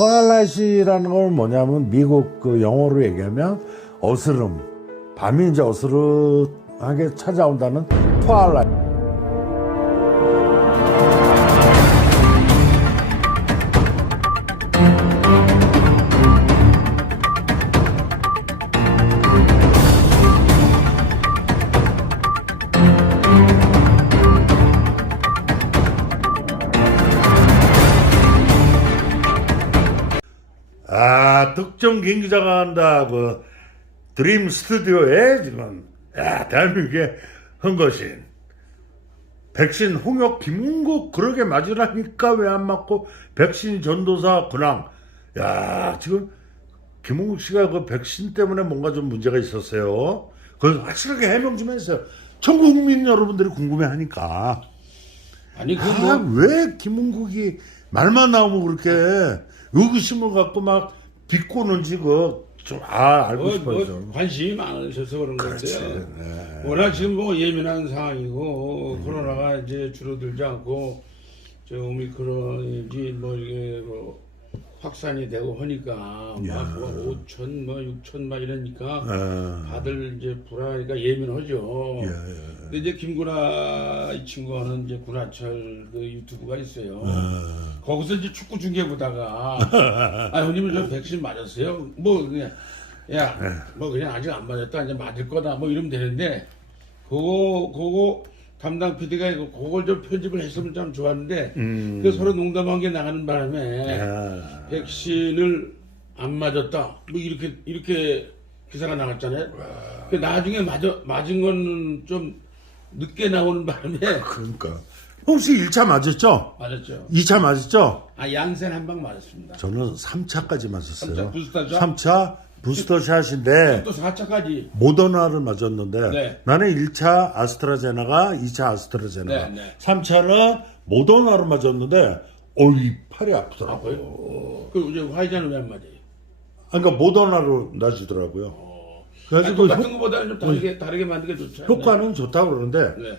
트와일라이트라는 건 뭐냐면 미국 그 영어로 얘기하면 어스름 밤이 이제 어스름하게 찾아온다는 트와일라이 트아 특정 경기자가 한다 그 드림 스튜디오에 지금 야 대한민국의 헌것인 백신 홍역 김웅국 그러게 맞으라니까 왜 안 맞고 백신 전도사 근황 야 지금 김웅국 씨가 그 백신 때문에 뭔가 좀 문제가 있었어요. 그래서 확실하게 해명 좀 해주세요. 전 국민 여러분들이 궁금해하니까. 아니 그뭐 아, 왜 김은국이 말만 나오면 그렇게 의구심을 갖고 막 비꼬는지 그좀아 알고 뭐, 싶어요. 뭐 좀. 관심이 많으셔서 그런 그렇지. 건데요. 네. 워낙 지금 뭐 예민한 상황이고 코로나가 이제 줄어들지 않고 저 오미크론인지 뭐 이게 뭐 확산이 되고 하니까 막뭐 5천 뭐 6천 막 이러니까 아, 다들 이제 불안하니까 예민하죠. 예, 예. 근데 이제 김구나 이 친구는 이제 구나철 그 유튜브가 있어요. 아, 거기서 이제 축구 중계 보다가 아 형님은 저 백신 맞았어요? 뭐 그냥 야 뭐 그냥 아직 안 맞았다 이제 맞을 거다 뭐 이러면 되는데 그거 그거 담당 PD가 이거 그걸 좀 편집을 했으면 참 좋았는데 음. 그 서로 농담한 게 나가는 바람에 아, 백신을 안 맞았다 뭐 이렇게 이렇게 기사가 나갔잖아요. 그 나중에 맞아 맞은 거는 좀 늦게 나오는 바람에 그러니까 혹시 1차 맞았죠? 맞았죠. 2차 맞았죠? 아 양센 한 방 맞았습니다. 저는 3차까지 맞았어요. 삼차 부스터죠? 3차 부스터 샷인데 또 4차까지 모더나를 맞았는데 네. 나는 1차 아스트라제네가, 2차 아스트라제네가, 네, 네. 3차는 모더나를 맞았는데 어이 팔이 아프더라고. 아파요. 그 이제 화이자는 왜 안 맞아요? 그러니까 모더나로 놔주더라고요. 아니, 그래가지고 똑같은 효, 것보다는 좀 다르게 다르게 만든 게 좋죠. 효과는 좋다고 그러는데 네. 네.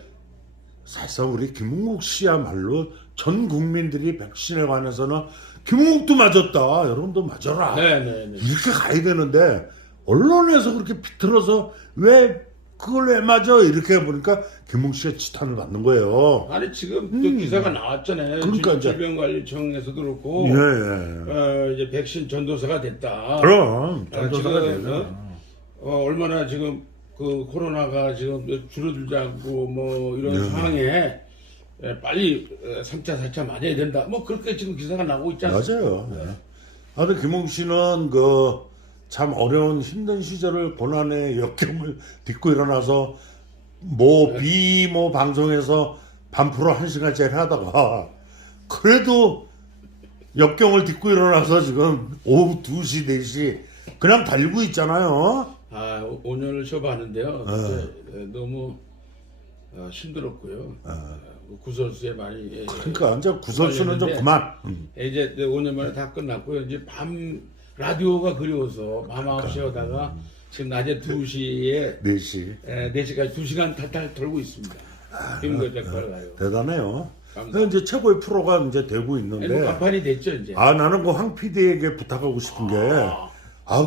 사실상 우리 김웅국 씨야말로 전 국민들이 백신에 관해서는 김웅국도 맞았다. 여러분도 맞아라. 네, 네, 네. 이렇게 가야 되는데 언론에서 그렇게 비틀어서 왜 그걸 왜 맞아 이렇게 보니까 김웅 씨가 지탄을 받는 거예요. 아니 지금 또 기사가 나왔잖아요. 음. 그러니까 질- 이제- 질병관리청에서도 그렇고 예, 예. 어, 이제 백신 전도사가 됐다. 그럼 아, 전도사가 지금. 어, 어, 얼마나 지금 그 코로나가 지금 줄어들지 않고 뭐 이런 네. 상황에 예, 빨리 3차, 4차 맞아야 된다. 뭐 그렇게 지금 기사가 나오고 있지 않습니까? 맞아요. 네. 아, 김웅 씨는 그 참 어려운 힘든 시절을 고난의 역경을 딛고 일어나서 뭐비뭐 방송에서 반프로 한 시간짜리 하다가 그래도 역경을 딛고 일어나서 지금 오후 2시, 4시 그냥 달리고 있잖아요. 아, 오- 오늘 쉬어봤는데요. 네. 너무 어, 힘들었고요. 어, 구설수에 많이. 예, 예. 그러니까 이제 구설수는 좀 걸렸는데 그만. 음. 이제 네, 오늘 만에 다 끝났고요. 이제 밤 라디오가 그리워서 밤 9시에 오다가 지금 낮에 2시에 4시. 에, 4시까지 2시간 탈탈 돌고 있습니다. 힘들게 걸어가요. 대단해요. 감사합니다. 근데 이제 최고의 프로가 이제 되고 아니, 뭐 있는데 간판이 됐죠, 이제. 아 나는 그황 PD에게 부탁하고 싶은 게아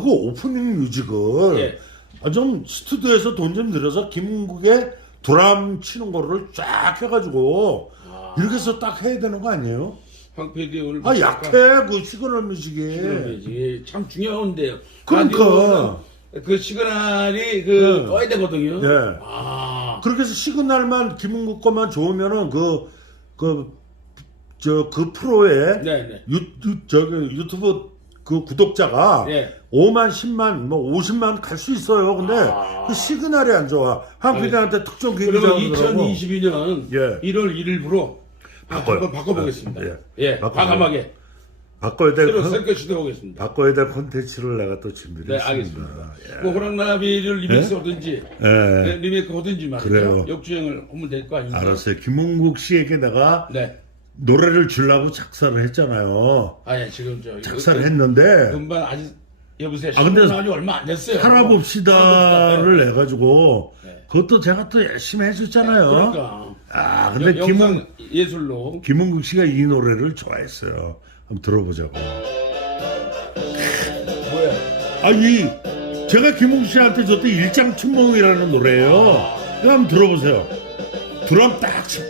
그 오프닝 뮤직을 예. 아, 좀 스튜디오에서 돈 좀 들여서 김국의 드럼 치는 거를 쫙 해가지고 아. 이렇게 해서 딱 해야 되는 거 아니에요? 황 PD 오늘 아 약해 그 시그널 뮤직이 시그널이지. 참 중요한데요. 그러니까. 라디오는 그 시그널이 그 네. 떠야 되거든요. 네. 아. 그렇게 해서 시그널만 김은국 것만 좋으면은 그 그 저 그 프로에 네, 네. 유, 유 저기 유튜브 그 구독자가 예. 5만, 10만, 뭐 50만 갈 수 있어요. 근데 아. 그 시그널이 안 좋아. 한 PD한테 특정 그러면 경기자들하고 2022년 예. 1월 1일부로 바꿔요. 한번 바꿔보겠습니다. 예. 예, 바꿔요. 과감하게 바꿔야 될 새로 컨- 새롭게 시도하겠습니다. 바꿔야 될 콘텐츠를 내가 또 준비를 네, 했습니다. 알겠습니다. 뭐 호랑나비를 리믹스 하든지 예. 네, 리메이크 하든지 말이죠. 그래요. 역주행을 하면 될 거 아닙니까? 알았어요. 김홍국 씨에게 내가 네. 노래를 주려고 작사를 했잖아요. 아, 예, 지금 저 작사를 그- 했는데 금방 아직 여보세요. 아, 근데 시간이 얼마 안 됐어요. 살아봅시다를 내가지고 네. 그것도 제가 또 열심히 해줬잖아요. 그러니까 아 근데 여- 영상 예술로 김홍국 씨가 이 노래를 좋아했어요. 한번 들어보자고. 아, 이, 제가 김웅 씨한테 줬던 일장춘몽이라는 노래예요. 이거 한번 들어보세요. 드럼 딱 치.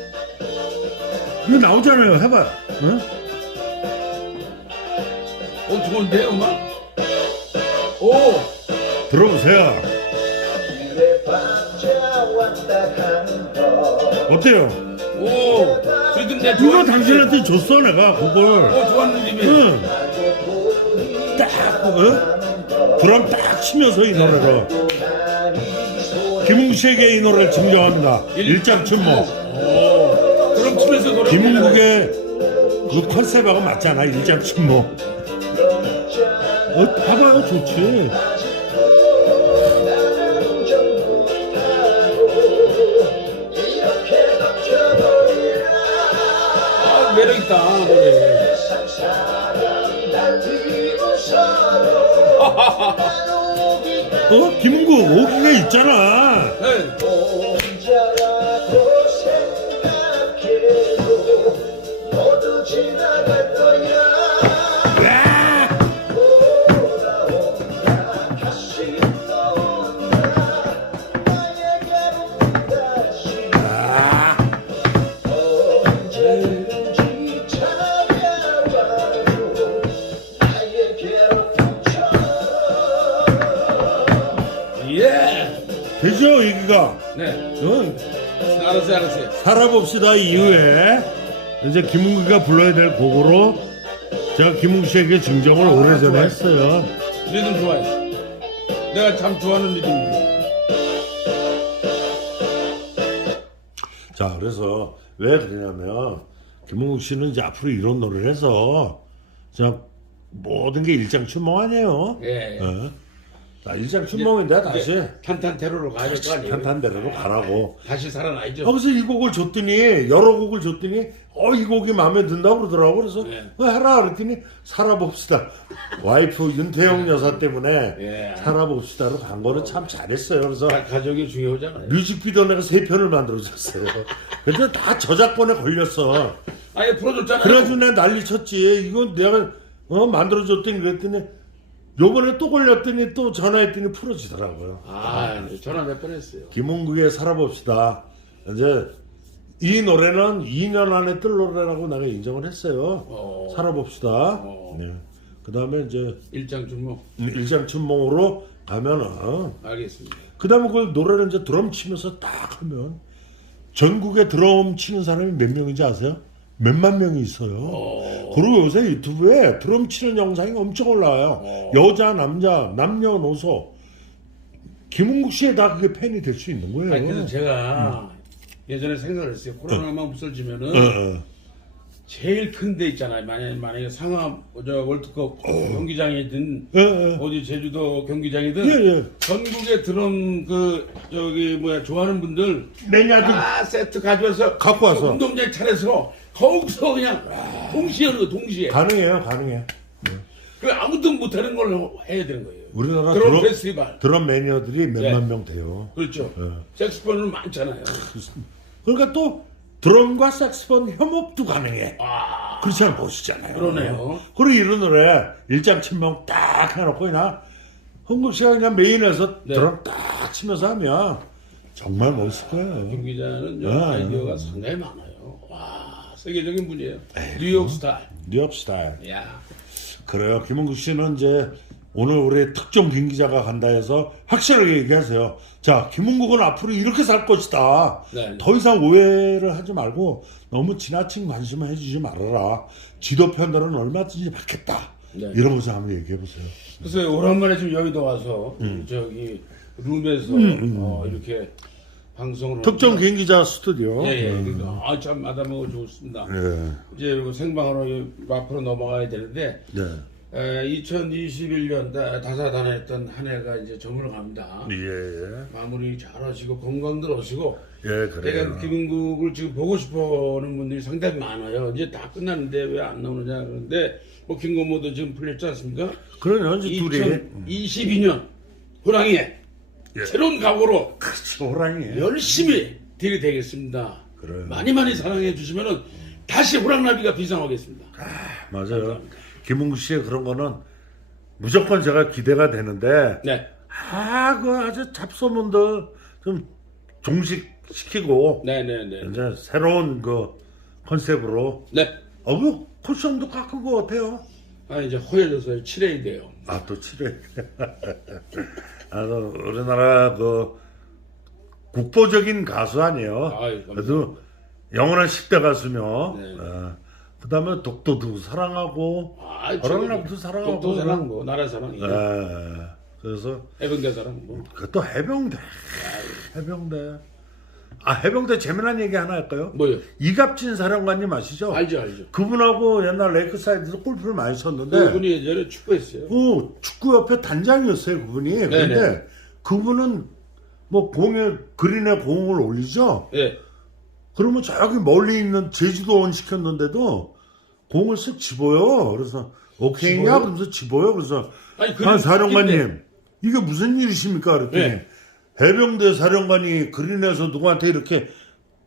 이거 나오잖아요. 해봐요. 응? 어 좋은데 음악? 오 들어보세요. 어때요? 오, 그래도 내 이거 좋아하는 당신한테 줬어, 내가, 그걸. 어 좋아하는 님이 응. 딱, 어? 드럼 딱 치면서 이 노래로. 김웅 씨에게 이 노래를 증정합니다. 일장춘몽. 김웅국의 그 컨셉하고 맞잖아, 일장춘몽. 어, 봐봐요, 좋지. 아 매력 있다 노래. 어? 김웅국, 오기가 있잖아. 네. 되죠, 여기가. 네. 어, 알았어요 알았어요. 살아봅시다 이후에 이제 김웅기가 불러야 될 곡으로 제가 김웅 씨에게 증정을 아, 오래전에 좋아요. 했어요. 리듬 좋아요. 내가 참 좋아하는 리듬이에요. 자, 그래서 왜 그러냐면 김웅국 씨는 이제 앞으로 이런 노래를 해서 자 모든 게 일장춘몽 아니에요. 예. 어? 자, 일장 춘몽인데 다시 이제 탄탄테로로 가야 될 거 아니에요? 탄탄대로로 가라고. 다시 살아나야죠. 아, 그래서 이 곡을 줬더니 여러 곡을 줬더니 어 이 곡이 마음에 든다 그러더라고 그래서 네. 어, 해라 그랬더니 살아봅시다 와이프 윤태영 여사 때문에 예. 살아봅시다로 간 거는 참 잘했어요 그래서 가- 가족이 중요하잖아요. 뮤직비디오 내가 세 편을 만들어줬어요 근데 다 저작권에 걸렸어 아예 풀어줬잖아요. 그래가지고 내가 난리 쳤지 이거 내가 어 만들어줬더니 그랬더니 요번에 또 걸렸더니 또 전화했더니 풀어지더라고요 아 전화 몇 번 했어요. 김홍국의 살아봅시다. 이제 이 노래는 2년 안에 뜰 노래라고 내가 인정을 했어요. 어. 살아봅시다. 어. 네. 그 다음에 이제 일장 준목 일장춘몽으로 가면은 알겠습니다. 그 다음에 그 노래를 이제 드럼 치면서 딱 하면 전국에 드럼 치는 사람이 몇 명인지 아세요? 몇만 명이 있어요. 어. 그리고 요새 유튜브에 드럼 치는 영상이 엄청 올라와요. 어. 여자, 남자, 남녀노소. 김은국 씨에 다 그게 팬이 될 수 있는 거예요. 아니 그래서 제가 예전에 생각을 했어요. 코로나만 없어지면은 어, 어. 제일 큰 데 있잖아요. 만약에 만약에 상암 저 월드컵 경기장이든 예, 예. 어디 제주도 경기장이든 예, 예. 전국에 드럼 그 저기 뭐야 좋아하는 분들 매니아들 다 세트 가져와서 갖고 와서. 운동장 차려서 거기서 그냥 동시에 하는 거 동시에 가능해요, 가능해. 그 아무도 못하는 걸 해야 되는 거예요. 우리나라 드럼 드럼, 페스티벌 드럼 매니아들이 몇만 네. 명 돼요. 그렇죠. 예. 색스폰은 많잖아요. 그러니까 또 드럼과 색스폰 협업도 가능해. 아 그렇지 않아 보시잖아요. 그러네요. 그리고 이런 노래 일장춘몽 딱 해놓고 그냥 흥국 씨가 그냥 메인에서 네. 드럼 딱 치면서 하면 정말 멋있을 거예요. 김 기자는 저 네. 아이디어가 상당히 많아요. 와 세계적인 분이에요. 뉴욕 스타일. 뉴욕 스타일. 야 그래요. 김은국 씨는 이제 오늘 우리 특종 김 기자가 간다 해서 확실하게 얘기하세요. 자, 김은국은 앞으로 이렇게 살 것이다. 네. 더 이상 오해를 하지 말고 너무 지나친 관심을 해주지 말아라. 지도 편들은 얼마든지 받겠다. 네. 이러면서 한번 얘기해 보세요. 그래서 오랜만에 지금 여의도 와서 음. 저기 룸에서 어, 이렇게 방송을 특종 하는데 김 기자 스튜디오. 예예 음. 그러니까 아참 마담하고 좋습니다. 예. 이제 이거 생방으로 이- 앞으로 넘어가야 되는데 네. 에, 2021년 다, 다사다난했던 한 해가 이제 저물어 갑니다. 예, 예. 마무리 잘하시고 건강들 하시고 예, 내가 그래요. 김은국을 지금 보고 싶어하는 분들이 상당히 많아요. 이제 다 끝났는데 왜 안 나오느냐 그러는데 뭐 김건모도 지금 풀렸지 않습니까? 그러면 이제 둘이 2022년 호랑이에 예. 새로운 각오로 호랑이. 열심히 들이대겠습니다. 그래요. 많이 많이 사랑해 주시면은 다시 호랑나비가 비상하겠습니다. 맞아요. 김웅 씨의 그런 거는 무조건 제가 기대가 되는데 네, 아, 그 아주 잡소문들 좀 종식시키고 네, 네, 네, 이제 새로운 그 컨셉으로 네. 어, 그 쿠션도 깎은 거 같아요. 아 이제 칠해야 돼요. 아, 또 치료. 아, 또 우리나라 그 국보적인 가수 아니에요. 아유, 감사합니다. 그래도 영원한 10대 가수며. 네. 어, 그다음에 독도도 사랑하고 아, 어랑나도 사랑하고. 또 사랑, 뭐 나라 사랑, 이거. 예. 그래서 해병대 사랑, 뭐. 그또 해병대. 해병대. 아, 해병대 재미난 얘기 하나 할까요? 뭐요? 이갑진 사령관님 아시죠? 알죠, 알죠. 그분하고 옛날 레이크사이드에서 골프를 많이 쳤는데 그분이 예전에 축구했어요. 그 축구협회 단장이었어요 그분이 근데. 그분은 뭐 공에 그린에 공을 올리죠 예. 그러면 저기 멀리 있는 제주도 온 시켰는데도 공을 쓱 집어요 그래서 오케이냐 집어요? 그러면서 집어요 그래서 아니, 아 그림 사령관님. 이게 무슨 일이십니까 그랬더니 네. 해병대 사령관이 그린에서 누구한테 이렇게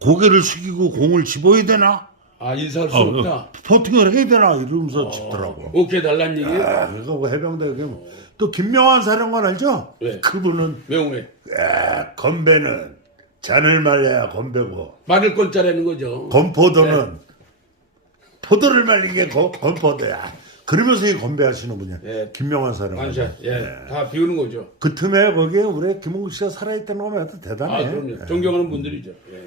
고개를 숙이고 공을 집어야 되나 아, 인사할 수 어, 없다. 어, 퍼팅을 해야 되나 이러면서 집더라고 오케이 달란 얘기. 아, 그거 뭐 해병대 그또 김명환 사령관 알죠? 네. 그분은 명예. 아, 건배는 잔을 말려야 건배고 마늘 건짜라는 거죠. 건포도는 포도를 말린 게 거- 건포도야. 그러면서 이 건배하시는 분이야. 예. 김명환 사령관. 완샷. 예. 다 비우는 거죠. 그 틈에 거기에 우리 김홍국 씨가 살아있다는 거면 아주 대단해. 아, 그럼요. 존경하는 분들이죠. 예.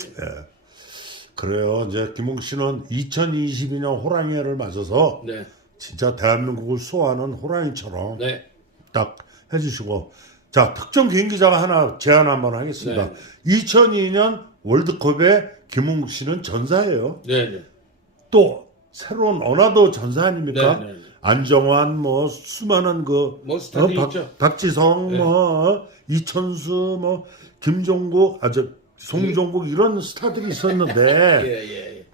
그래요. 이제 김홍국 씨는 2022년 호랑이를 맞아서 네. 진짜 대한민국을 수호하는 호랑이처럼 네. 딱 해주시고 자 특정 개인 기자가 하나 제안 한번 하겠습니다. 네. 2002년 월드컵에 김웅국 씨는 전사예요. 네. 네. 또 새로운 어나더 전사 아닙니까? 네, 네. 안정환 뭐 수많은 그 뭐 스타들이 박, 있죠. 박 지성 네. 뭐 이천수 뭐 김종국 아저 송종국 이런 스타들이 있었는데 예, 예, 예.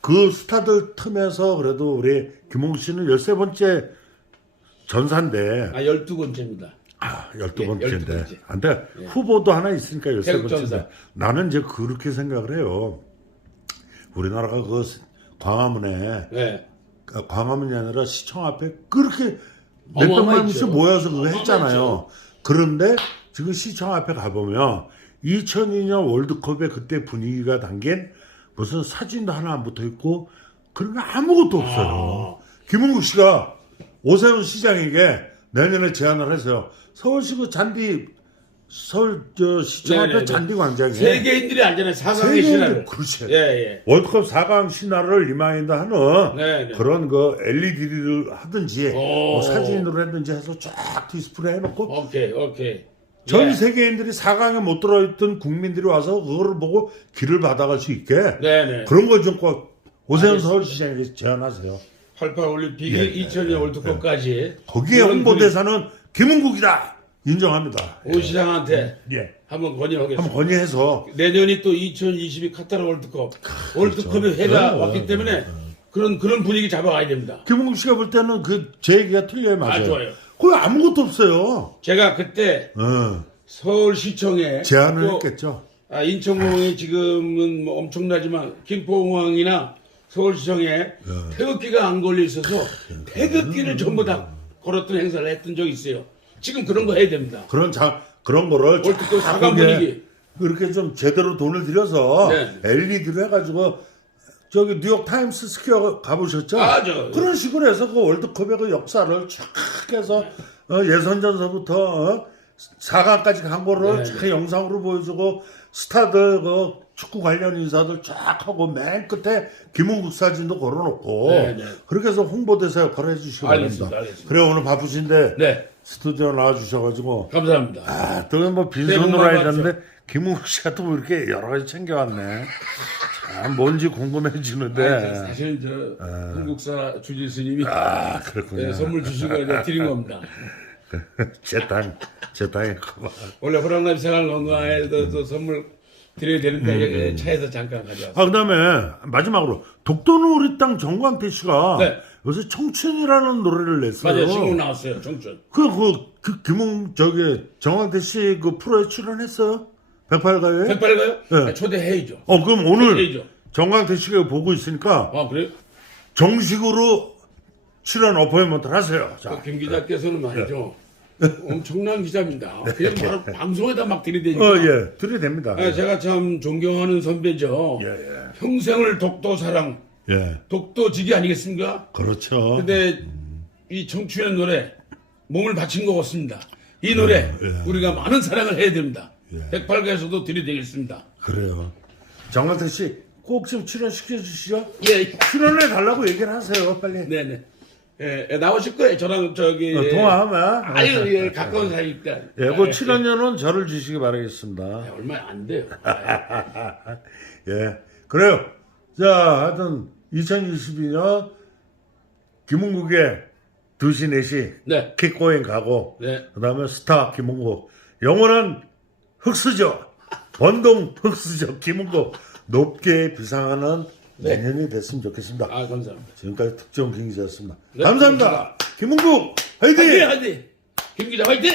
그 스타들 틈에서 그래도 우리 김웅국 씨는 13번째 전사인데 아, 12번째입니다. 아, 열두 예, 번째인데. 열두 번째. 안 돼. 후보도 하나 있으니까 열세 태극전사. 번째인데. 나는 이제 그렇게 생각을 해요. 우리나라가 그 광화문에, 네. 그 광화문이 아니라 시청 앞에 그렇게 몇백만 어마어마했죠. 명씩 모여서 그거. 했잖아요. 그런데 지금 시청 앞에 가보면 2002년 월드컵에 그때 분위기가 담긴 무슨 사진도 하나 안 붙어 있고 그런 거 아무것도 없어요. 김은국 씨가 오세훈 시장에게 내년에 제안을 했어요. 서울시 그 잔디 서울 저 시청 앞에 네네네. 잔디 광장에 세계인들이. 사강의 세계인들, 신화를. 그렇지. 예, 예. 월드컵 4강 신화를 리마인드 하는 네, 네. 그런 그 LED를 하든지 오. 뭐 사진으로 했든지 해서 쫙 디스플레이 해놓고 오케이, 오케이. 전 예. 세계인들이 4강에 못 들어있던 국민들이 와서 그거를 보고 길을 받아갈 수 있게 네, 네. 그런 걸좀꼭 오세훈 알겠습니다. 서울시장에게 제안하세요. 88 올림픽 예, 2002년 월드컵까지 거기에 이런 홍보대사는 김은국이다 인정합니다. 오 시장한테 예. 한번 건의하겠습니다. 한번 건의해서 내년이 또 2022 카타르 월드컵 월드컵에 해가 네, 왔기 네, 때문에 그런 그런 분위기 잡아가야 됩니다. 김은국 씨가 볼 때는 그 제 얘기가 틀려요, 맞아요. 아, 좋아요. 거기 아무것도 없어요. 제가 그때 어, 서울시청에 제안을 또, 했겠죠. 아, 인천공항이 지금은 뭐 엄청나지만 김포공항이나 서울시청에 태극기가 안 걸려 있어서 태극기를 전부 다 걸었던 행사를 했던 적이 있어요. 지금 그런 거 해야 됩니다. 그런 자 그런 거를 월드컵 쫙 사강 그게 분위기. 그렇게 좀 제대로 돈을 들여서 네. LED를 해가지고 저기 뉴욕 타임스 스퀘어 가보셨죠? 아, 저- 그런 식으로 해서 그 월드컵의 그 역사를 쫙 해서 어, 예선전서부터 어, 4강까지 간 거를 네, 쫙 영상으로 보여주고 스타들 그 축구 관련 인사들 쫙 하고 맨 끝에 김은국 사진도 걸어놓고 네, 네. 그렇게 해서 홍보대사 역할을 해주시기 바랍니다. 알겠습니다. 그래 오늘 바쁘신데 네, 스튜디오 나와주셔가지고 감사합니다. 아, 또는 뭐 빈손으로 하셨는데 김웅국 씨가 또 이렇게 여러 가지 챙겨왔네. 참 뭔지 궁금해지는데. 아니, 사실은 저 한국사 주지 스님이 아, 그렇군요. 네, 선물 이제 드린 겁니다. 제 땅, 제 땅에 그만. 원래 호랑나비 생활 건강에도 또 선물 드려야 되는데 음. 차에서 잠깐 가져왔어요. 아, 그 다음에 마지막으로 독도는 우리 땅 정광태 씨가 네. 요새 청춘이라는 노래를 냈어요. 맞아요, 신곡 나왔어요, 청춘. 그, 그, 그, 김웅, 저기, 정광태 씨 그 프로에 출연했어요? 백팔가요에? 백발가요? 네. 아, 초대해야죠. 어, 그럼 오늘 초대해야죠. 정광태 씨가 보고 있으니까 아 그래요? 정식으로 출연 어포인먼트 하세요. 자, 김 기자께서는 말이죠. 엄청난 기자입니다. 그냥 바로 방송에다 막 들이대니까. 어, 예, 들이댑니다. 아, 제가 참 존경하는 선배죠. 예, 예. 평생을 독도 사랑, 예, 독도지기 아니겠습니까? 그렇죠. 근데 이 청춘의 노래 몸을 바친 것 같습니다. 이 노래 예, 예. 우리가 많은 사랑을 해야 됩니다. 예. 108가에서도 들이대겠습니다. 그래요. 정한택 씨, 꼭 좀 출연시켜 주시죠. 예, 출연해 달라고 얘기를 하세요, 빨리. 네네. 예, 예, 나오실 거예요. 저랑 저기 어, 예. 통화하면. 아유, 예, 가까운 사이니까. 예, 아, 그 출연료는 저를 주시기 바라겠습니다. 예, 얼마 안 돼요. 예, 그래요. 자, 하여튼 2022년 김은국의 2시, 4시 네, 킥고잉 가고 네. 그 다음에 스타 김은국 영원한 흑수저 번동 흑수저 김은국 높게 비상하는 내년이 됐으면 좋겠습니다. 아, 감사합니다. 지금까지 특정 김기자였습니다. 네, 감사합니다. 김은국 화이팅! 화이팅, 화이팅! 김 기자 화이팅!